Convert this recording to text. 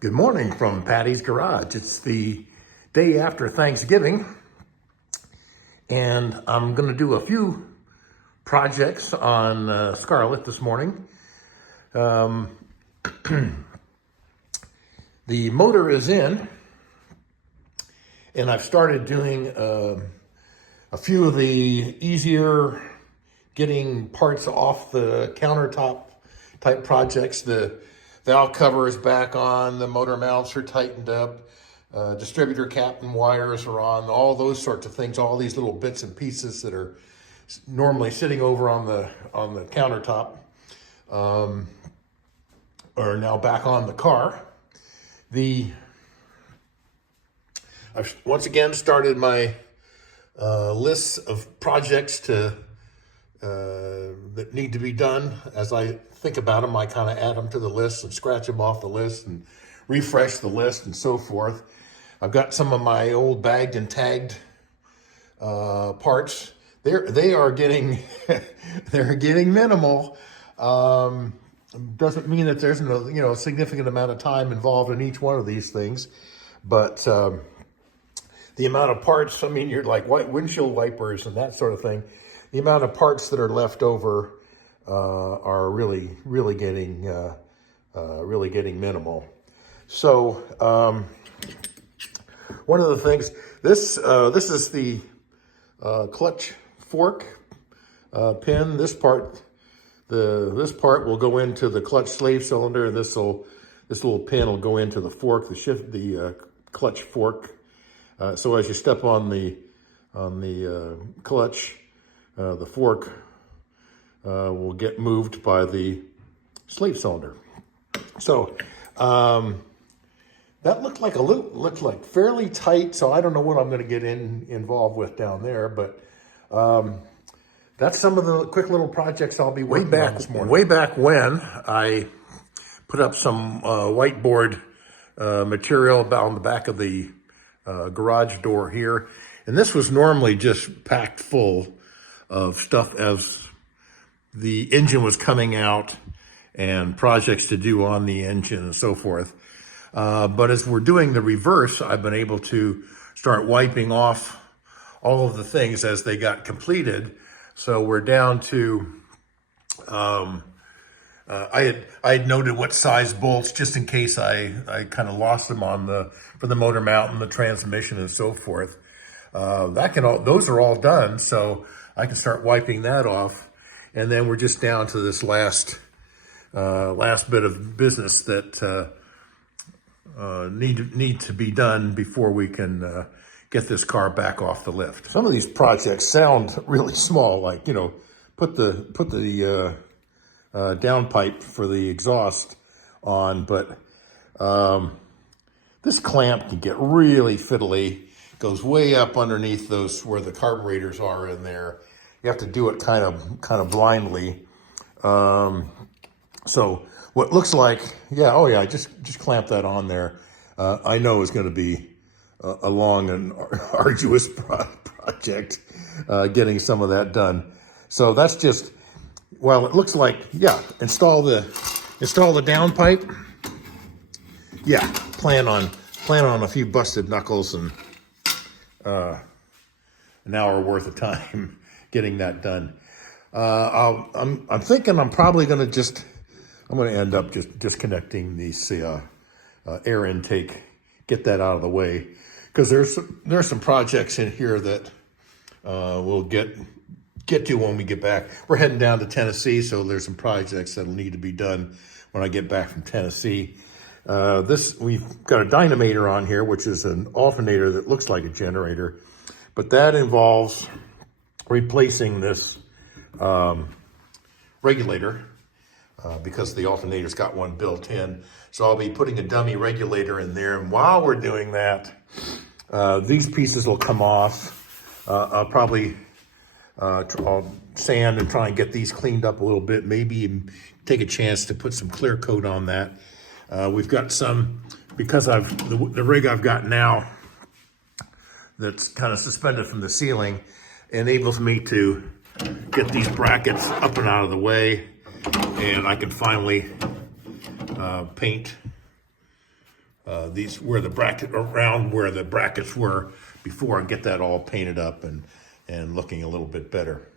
Good morning from Paddy's Garage. It's the day after Thanksgiving, and I'm going to do a few projects on Scarlett this morning. The motor is in, and I've started doing a few of the easier getting parts off the countertop type projects. The valve cover is back on, the motor mounts are tightened up, distributor cap and wires are on, all those sorts of things, all these little bits and pieces that are normally sitting over on the countertop are now back on the car. I've once again started my list of projects that need to be done. As I think about them, I kind of add them to the list and scratch them off the list and refresh the list and so forth. I've got some of my old bagged and tagged parts. They are getting they're getting minimal. Doesn't mean that there's no significant amount of time involved in each one of these things, but the amount of parts, I mean, you're like windshield wipers and that sort of thing. The amount of parts that are left over are really getting minimal. So one of the things, this is the clutch fork pin. This part will go into the clutch slave cylinder, and this little pin will go into the fork, the clutch fork. So as you step on the clutch, the fork will get moved by the slave cylinder. So that looked like fairly tight. So I don't know what I'm going to get involved with down there, but that's some of the quick little projects I'll be working on this morning. Way back when I put up some whiteboard material on the back of the garage door here, and this was normally just packed full of stuff as the engine was coming out and projects to do on the engine and so forth. But as we're doing the reverse, I've been able to start wiping off all of the things as they got completed. So we're down to, I had noted what size bolts just in case I kind of lost them for the motor mount and the transmission and so forth. Those are all done, so I can start wiping that off. And then we're just down to this last bit of business that need to be done before we can get this car back off the lift. Some of these projects sound really small, like, put the downpipe for the exhaust on, but this clamp can get really fiddly. Goes way up underneath those where the carburetors are in there. You have to do it kind of blindly. So what looks like, just clamp that on there. I know it's going to be a long and arduous project getting some of that done. So that's just, well, it looks like, install the downpipe. Yeah, plan on a few busted knuckles and an hour worth of time getting that done. I'm thinking I'm probably going to end up just disconnecting these air intake, get that out of the way, because there's some projects in here that we'll get to when we get back. We're heading down to Tennessee, so there's some projects that'll need to be done when I get back from Tennessee. We've got a Dynamator on here, which is an alternator that looks like a generator, but that involves replacing this regulator because the alternator's got one built in. So I'll be putting a dummy regulator in there, and while we're doing that, these pieces will come off. I'll probably I'll sand and try and get these cleaned up a little bit, maybe take a chance to put some clear coat on that. We've got some, because the rig I've got now that's kind of suspended from the ceiling enables me to get these brackets up and out of the way, and I can finally paint these where the bracket around where the brackets were before and get that all painted up and looking a little bit better.